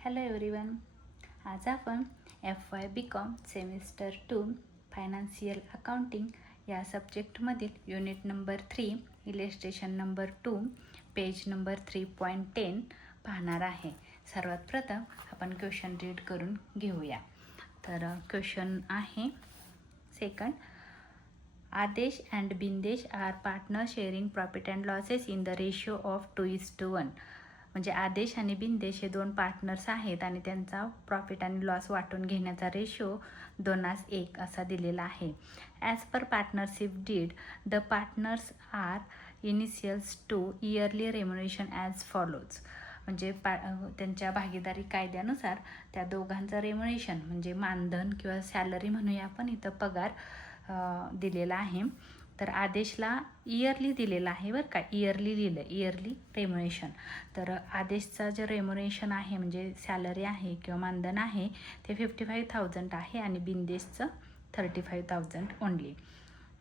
Hello everyone. आज आपण FY BCom semester 2 financial accounting या सब्जेक्टमधील unit number 3 illustration number 2 page number 3.10 पाहणार आहे. सर्वात प्रथम आपण क्वेश्चन रीड करून घेऊया. तर क्वेश्चन आहे second, Adesh and Bindesh are partner sharing profit and losses in the ratio of 2:1. म्हणजे आदेश आणि बिंदेश हे दोन पार्टनर्स आहेत आणि त्यांचा प्रॉफिट आणि लॉस वाटून घेण्याचा रेशो 2:1 असा दिलेला आहे. As per partnership deed the partners are initials to yearly remuneration as follows. म्हणजे त्यांच्या भागीदारी कायद्यानुसार त्या दोघांचं रेम्युनरेशन म्हणजे मानधन किंवा सॅलरी म्हणूया आपण, इथं पगार दिलेला आहे. तर आदेशला इयरली दिलेला आहे बरं का, इयरली लिहिलं, इयरली रेम्युनरेशन. तर आदेशचा जे रेम्युनरेशन आहे म्हणजे सॅलरी आहे किंवा मानधन आहे ते 55,000 आहे आणि बिंदेशचं 35,000 only.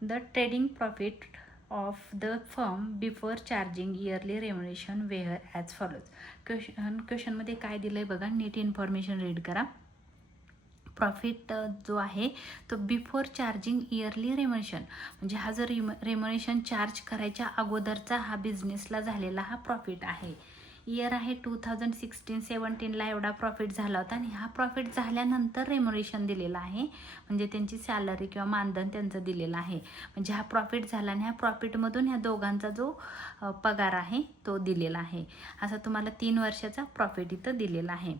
The trading profit of the firm before charging yearly remuneration were as follows. क्वेश्चनमध्ये काय दिलं आहे बघा, नीट इन्फॉर्मेशन रीड करा. प्रॉफिट जो आहे तो बिफोर चार्जिंग इयरली रेम्युनरेशन, म्हणजे हा जो रेम्युनरेशन चार्ज करायच्या अगोदरचा हा बिझनेसला झालेला हा प्रॉफिट आहे. इयर आहे 2016-17ला एवढा प्रॉफिट झाला होता आणि हा प्रॉफिट झाल्यानंतर रेम्युनरेशन दिलेला आहे, म्हणजे त्यांची सॅलरी किंवा मानधन त्यांचं दिलेलं आहे. म्हणजे हा प्रॉफिट झाला आणि ह्या प्रॉफिटमधून ह्या दोघांचा जो पगार आहे तो दिलेला आहे. असा तुम्हाला 3 वर्षाचा प्रॉफिट इथं दिलेला आहे.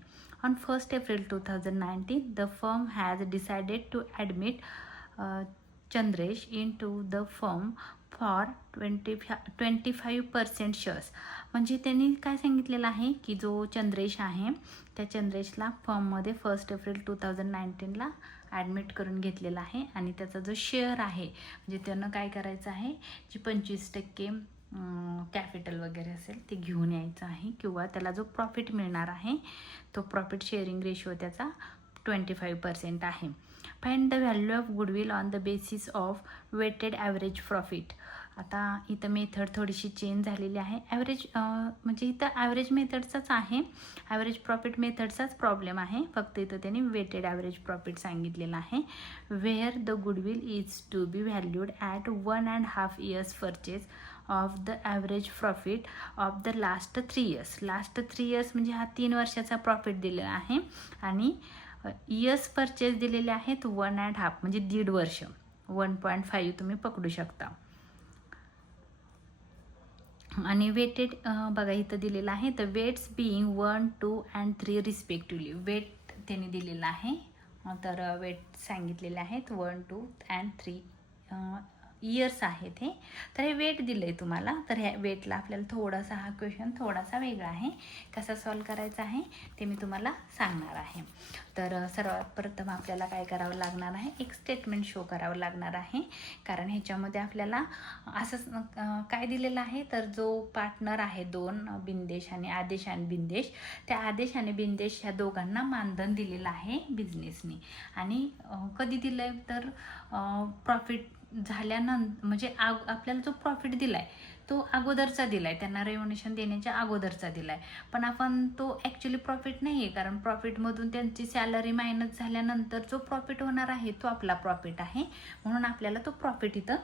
On 1st April 2019, the firm has decided to admit Chandresh into the firm for 25% shares. म्हणजे त्यांनी काय सांगितलेलं आहे की जो चंद्रेश आहे त्या चंद्रेशला फर्ममध्ये 1st एप्रिल 2019ला ॲडमिट करून घेतलेला आहे आणि त्याचा जो शेअर आहे म्हणजे त्यानं काय करायचं आहे, जी 25% कॅपिटल वगैरे असेल ते घेऊन यायचं आहे किंवा त्याला जो प्रॉफिट मिळणार आहे तो प्रॉफिट शेअरिंग रेशो त्याचा 25% आहे. Find the value of goodwill on the basis of weighted average profit. आता इथं मेथड थोडीशी चेंज झालेली आहे. ॲव्हरेज म्हणजे इथं ॲव्हरेज मेथडचाच आहे, ॲव्हरेज प्रॉफिट मेथडचाच प्रॉब्लेम आहे, फक्त इथं त्यांनी वेटेड ॲव्हरेज प्रॉफिट सांगितलेलं आहे. Where the goodwill is to be valued at 1.5 years purchase of the average profit of the last 3 years. Last 3 years म्हणजे हा 3 वर्षाचा प्रॉफिट दिलेला आहे आणि इयर्स परचेस दिलेले आहेत 1.5 म्हणजे 1.5 वर्ष, 1.5 तुम्ही पकडू शकता. आणि वेटेड बघा इथं दिलेलं आहे, तर weights being 1, 2 and 3 respectively. Weight त्यांनी दिलेलं आहे, तर वेट सांगितलेले आहेत 1, 2 and 3 इयर्स आहेत हे. तर हे वेट दिलं आहे तुम्हाला. तर ह्या वेटला आपल्याला थोडासा हा क्वेश्चन थोडासा वेगळा आहे, कसा सॉल्व करायचा आहे ते मी तुम्हाला सांगणार आहे. तर सर्वात प्रथम आपल्याला काय करावं लागणार आहे, एक स्टेटमेंट शो करावं लागणार आहे, कारण ह्याच्यामध्ये आपल्याला असं काय दिलेलं आहे, तर जो पार्टनर आहे दोन, बिंदेश आणि आदेश आणि बिंदेश, त्या आदेश आणि बिंदेश ह्या दोघांना मानधन दिलेलं आहे बिझनेसने. आणि कधी दिलं आहे, तर प्रॉफिट झाल्यानंतर म्हणजे आपल्याला जो प्रॉफिट दिला आहे तो अगोदरचा दिला आहे, त्यांना रेव्हन्युशन देण्याच्या अगोदरचा दिला आहे. पण आपण तो ॲक्च्युली प्रॉफिट नाही आहे, कारण प्रॉफिटमधून त्यांची सॅलरी मायनस झाल्यानंतर जो प्रॉफिट होणार आहे तो आपला प्रॉफिट आहे, म्हणून आपल्याला तो प्रॉफिट इथं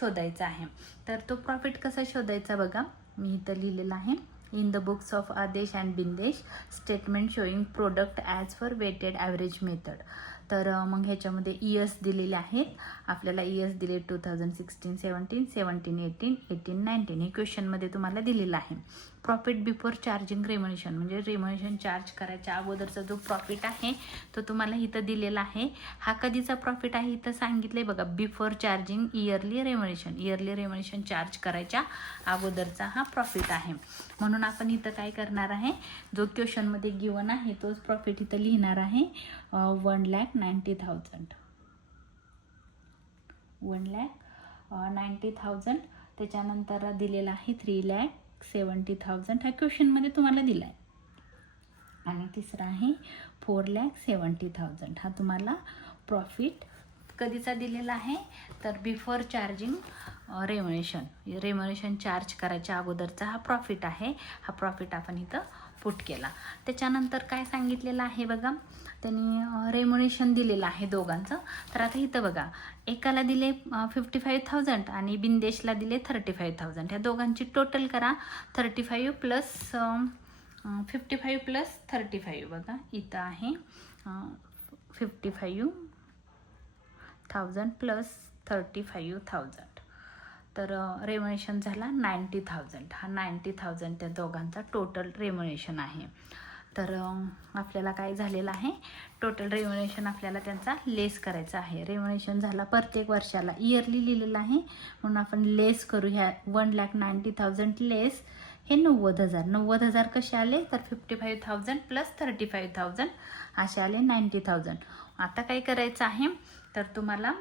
शोधायचा आहे. तर तो प्रॉफिट कसा शोधायचा बघा, मी इथं लिहिलेलं आहे. In the books of Adesh and Bindesh statement showing product as per weighted average method. तर मग ह्याच्यामध्ये इयर्स दिलेले आहेत आपल्याला. इयर्स दिले 2016-17, 17-18, 18-19 हे क्वेश्चनमध्ये तुम्हाला दिलेलं आहे. प्रॉफिट बिफोर चार्जिंग रेम्युनरेशन म्हणजे रेम्युनरेशन चार्ज करायच्या अगोदरचा जो प्रॉफिट आहे तो तुम्हाला इथं दिलेला आहे. हा कधीचा प्रॉफिट आहे इथं सांगितलं बघा, before charging yearly remuneration. Yearly remuneration charge करायच्या अगोदरचा हा प्रॉफिट आहे. म्हणून आपण इथं काय करणार आहे, जो क्वेश्चनमध्ये गिवन आहे तोच प्रॉफिट इथं लिहिणार आहे. 1,90,000 1,90,000. त्याच्यानंतर दिलेला आहे 3,70,000. हा क्वेश्चनमध्ये तुम्हाला दिला आहे. आणि तिसरा आहे 4,70,000. हा तुम्हाला प्रॉफिट कधीचा दिलेला आहे, तर बिफोर चार्जिंग रेम्युनरेशन चार्ज करायच्या अगोदरचा हा प्रॉफिट आहे. हा प्रॉफिट आपण इथं पुट केला. त्याच्यानंतर काय सांगितलेलं आहे बघा, त्यांनी रेम्युनेशन दिलेलं आहे दोघांचं. तर आता इथं बघा, एकाला दिले 55,000 आणि बिंदेशला दिले 35,000. ह्या दोघांची टोटल करा. 35 प्लस 55 प्लस 35 बघा इथं आहे 55,000 प्लस 35,000. तर रेम्युनेशन झाला 90,000. हा 90,000 त्या दोघांचा टोटल रेम्युनेशन आहे. तर आपल्याला काय झालेलं आहे, टोटल रेम्युनेशन आपल्याला त्यांचा लेस करायचा आहे. रेम्युनेशन झाला प्रत्येक वर्षाला, इयरली लिहिलेलं आहे म्हणून आपण लेस करू. ह्या 1,90,000 लेस हे 90,000. 90,000 कसे आले तर 55,000 प्लस 35,000 असे आले 90,000. आता काय करायचं आहे तर तुम्हाला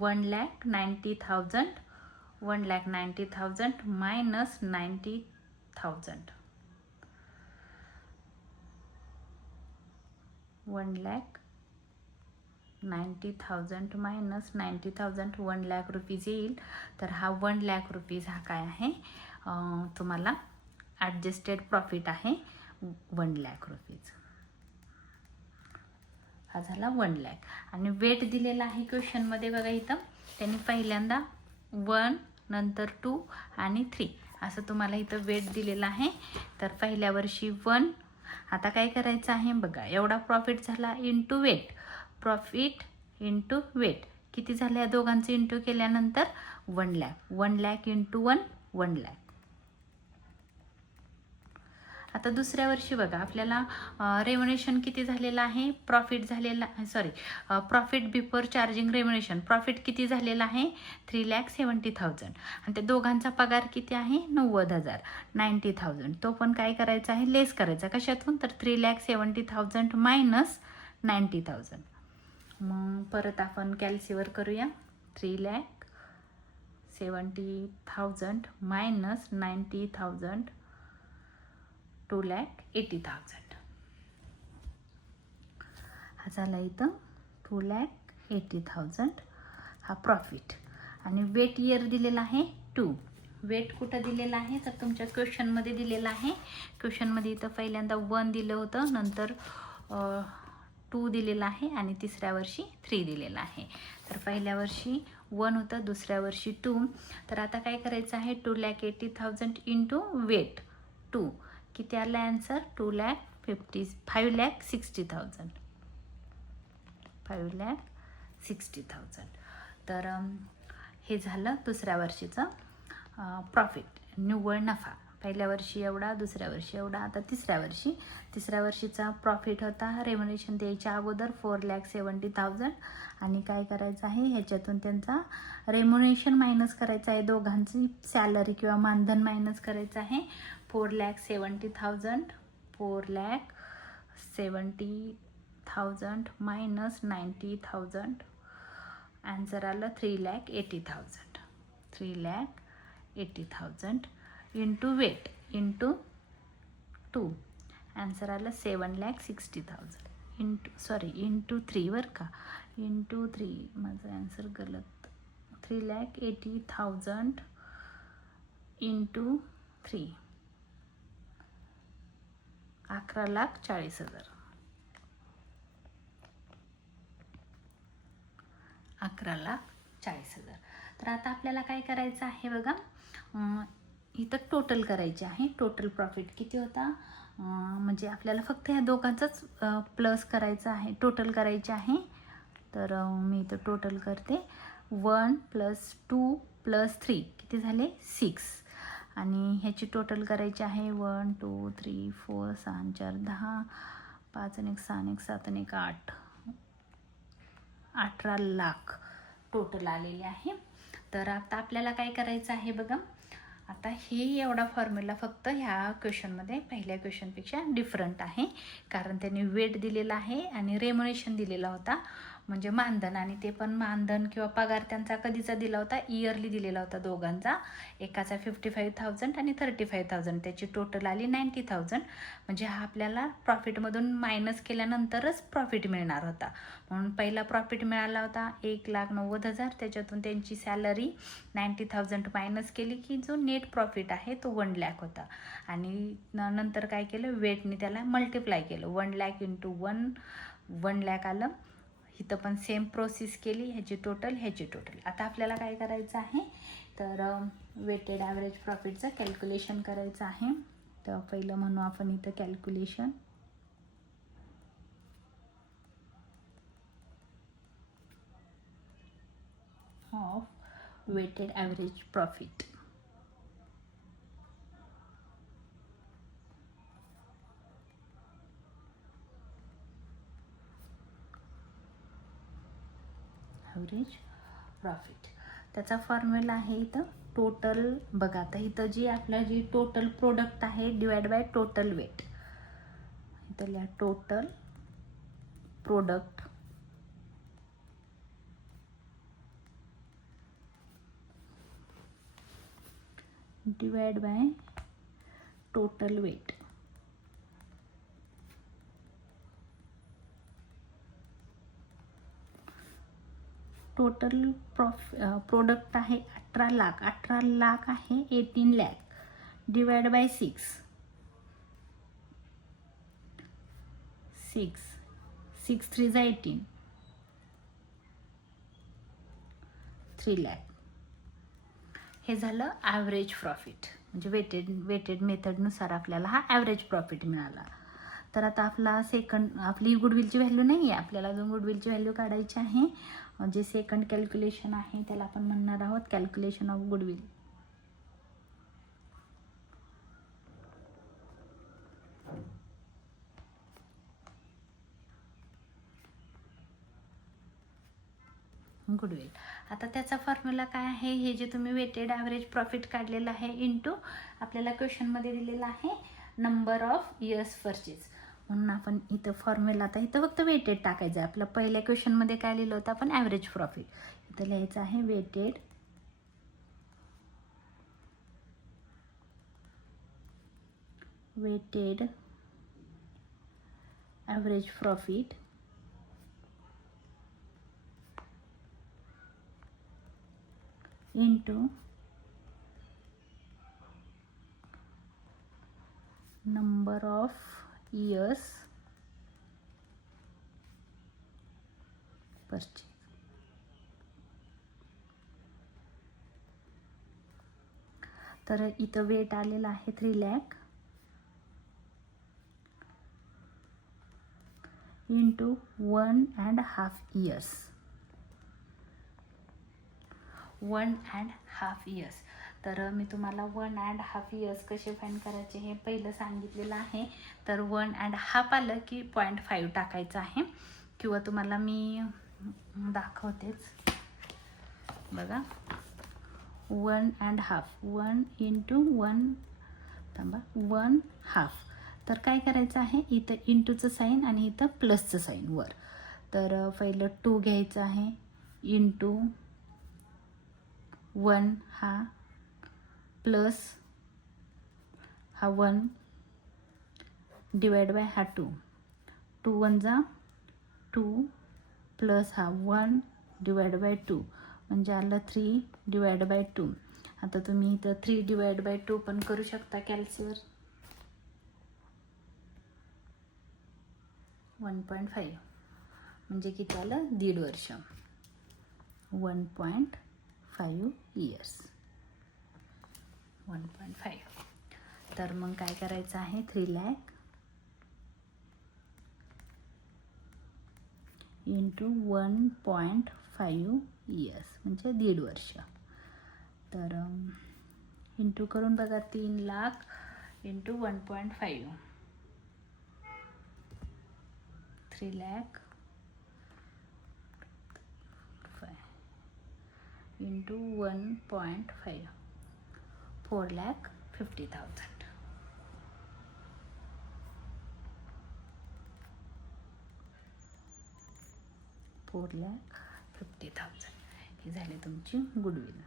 1,90,000 मायनस 90,000 1,90,000 मायनस 90,000 1,00,000 रुपीज येईल. तर हा 1,00,000 रुपीज हा काय आहे तुम्हाला ॲडजस्टेड प्रॉफिट आहे 1,00,000 रुपीज. हा झाला 1,00,000. आणि वेट दिलेला आहे क्वेश्चनमध्ये बघा इथं. त्यांनी पहिल्यांदा 1 नंतर 2 आणि 3 असं तुम्हाला इथं वेट दिलेलं आहे. तर पहिल्या वर्षी 1. आता काय करायचं आहे बघा, एवढा प्रॉफिट झाला into weight. Profit into weight किती झाले, या दोघांचे इंटू केल्यानंतर 1,00,000. 1,00,000 इंटू 1,00,000. आता दुसऱ्या वर्षी बघा आपल्याला रेम्युनेशन किती झालेलं आहे, प्रॉफिट झालेला प्रॉफिट बिफोर चार्जिंग रेम्युनेशन प्रॉफिट किती झालेला आहे 3,70,000. आणि त्या दोघांचा पगार किती आहे 90,000. 90,000 तो पण काय करायचा आहे लेस करायचा. कशातून तर 3,70,000 मायनस 90,000. मग परत आपण कॅल्सीवर करूया. 3,70,000 मायनस 90,000 2,80,000. हा झाला इथं 2,80,000 हा प्रॉफिट. आणि वेट इयर दिलेला आहे 2. वेट कुठं दिलेला आहे तर तुमच्या क्वेश्चनमध्ये दिलेला आहे. क्वेश्चनमध्ये इथं पहिल्यांदा 1 दिलं होतं, नंतर 2 दिलेला आहे आणि तिसऱ्या वर्षी 3 दिलेला आहे. तर पहिल्या वर्षी 1 होतं, दुसऱ्या वर्षी 2. तर आता काय करायचं आहे 2,80,000 इंटू वेट 2 किती आला आन्सर 5,60,000. 5,60,000. तर हे झालं दुसऱ्या वर्षीचं प्रॉफिट, निव्वळ नफा. पहिल्या वर्षी एवढा, दुसऱ्या वर्षी एवढा. आता तिसऱ्या वर्षीचा प्रॉफिट होता रेम्युनेशन द्यायच्या अगोदर 4,70,000. आणि काय करायचं आहे ह्याच्यातून त्यांचा रेम्युनेशन मायनस करायचं आहे, दोघांची सॅलरी किंवा मानधन मायनस करायचं आहे. 4,70,000 4,70,000 मायनस 90,000 आन्सर आलं 3,80,000. 3,80,000 इंटू वेट इंटू 2 आन्सर आलं 7,60,000 इंटू 3 बरं का, इंटू 3 माझं आन्सर गलत. 3,80,000 इंटू 3 11,40,000. 11,40,000. तर आता आपल्याला काय करायचं आहे बघा, इथं टोटल करायचे आहे. टोटल प्रॉफिट किती होता म्हणजे आपल्याला फक्त ह्या दोघांचंच प्लस करायचं आहे, टोटल करायचे आहे. तर मी इथं टोटल करते. 1 प्लस 2 प्लस 3 किती झाले 6. आणि ह्याची टोटल करायची आहे 1 2 3 4 6 4 10 5 आणि 1 6 आणि 1 7 आणि 1 8 18 लाख टोटल आलेले आहे. तर आता आपल्याला काय करायचं आहे बघा, आता हे एवढा फॉर्म्युला फक्त ह्या क्वेश्चनमध्ये पहिल्या क्वेश्चनपेक्षा डिफरंट आहे, कारण त्यांनी वेट दिलेला आहे आणि रेम्युनेशन दिलेला होता. म्हणजे मानधन, आणि ते पण मानधन किंवा पगार त्यांचा कधीचा दिला होता, इयरली दिलेला होता दोघांचा, एकाचा 55,000 आणि 35,000, त्याची टोटल आली 90,000. म्हणजे हा आपल्याला प्रॉफिटमधून मायनस केल्यानंतरच प्रॉफिट मिळणार होता. म्हणून पहिला प्रॉफिट मिळाला होता 1,90,000, त्याच्यातून त्यांची सॅलरी 90,000 मायनस केली की जो नेट प्रॉफिट आहे तो 1,00,000 होता. आणि नंतर काय केलं, वेटने त्याला मल्टिप्लाय केलं, 1,00,000 इंटू 1,00,000 आलं. इथं पण सेम प्रोसेस केली, ह्याची टोटल. आता आपल्याला काय करायचं आहे, तर वेटेड ॲव्हरेज प्रॉफिटचं कॅल्क्युलेशन करायचं आहे. तर पहिलं म्हणू आपण इथं calculation. Of weighted average profit. Average profit त्याचा फॉर्म्युला आहे इथं टोटल. बघा आता इथं जी टोटल प्रोडक्ट आहे डिवाइड बाय टोटल वेट. इथं लिहा total product divide by total weight. Total product आहे 18 लाख आहे 18 लाख डिवाइड बाय 6 3 जा 18 3 लाख. हे झालं ॲव्हरेज प्रॉफिट, म्हणजे वेटेड मेथडनुसार आपल्याला हा ॲव्हरेज प्रॉफिट मिळाला. तर आता आपली गुडविलची व्हॅल्यू नाही आहे, आपल्याला अजून गुडविलची व्हॅल्यू काढायची आहे. जे सेकंड कॅल्क्युलेशन आहे त्याला आपण म्हणणार आहोत कॅल्क्युलेशन ऑफ गुडविल. गुडविल. आता त्याचा फॉर्म्युला काय आहे, हे जे तुम्ही वेटेड ॲव्हरेज प्रॉफिट काढलेलं आहे इंटू आपल्याला क्वेश्चनमध्ये दिलेलं आहे नंबर ऑफ इयर्स परचेस. म्हणून आपण इथं फॉर्म्युला, आता इथं फक्त वेटेड टाकायचं आहे. आपलं पहिल्या क्वेश्चनमध्ये काय लिहिलं होतं आपण, ॲव्हरेज प्रॉफिट. इथं लिहायचं आहे weighted average profit into number of years purchase. तर इथं वेट आलेला आहे 3 लाख इंटू 1.5 इयर्स. 1.5 इयर्स. तर मी तुम्हाला 1.5 इयर्स कसे फाईंड करायचे हे पहिलं सांगितलेलं आहे. तर 1.5 आलं की 0.5 टाकायचं आहे, किंवा तुम्हाला मी दाखवतेच बघा. 1.5 1 इंटू 1 थांबा 1.5. तर काय करायचं आहे, इथं इंटूचं साईन आणि इथं प्लसचं साईन वर. तर पहिलं 2 घ्यायचं आहे इंटू 1 हा प्लस हा 1 डिवाइड बाय हा 2. 2 1 जा 2 प्लस हा 1 डिवाइड बाय 2 म्हणजे आलं 3 डिवाइड बाय 2. आता तुम्ही इथं 3 डिवाइड बाय 2 पण करू शकता कॅल्सीवर. 1.5 म्हणजे किती आलं, 1.5 वर्ष. 1.5 इयर्स. 1.5. तर मग काय करायचं आहे, 3 लाख इंटू 1.5 इयर्स म्हणजे 1.5 वर्ष. तर इंटू करून बघा, 3 लाख इंटू 1.5 3 लाख इंटू 1.5 4,50,000. 4,50,000 ही झाली तुमची गुडविल.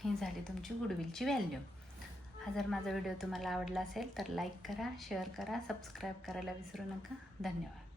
ही झाली तुमची गुडविलची व्हॅल्यू. हा जर माझा व्हिडिओ तुम्हाला आवडला असेल तर लाईक करा, शेअर करा, सबस्क्राईब करायला विसरू नका. धन्यवाद.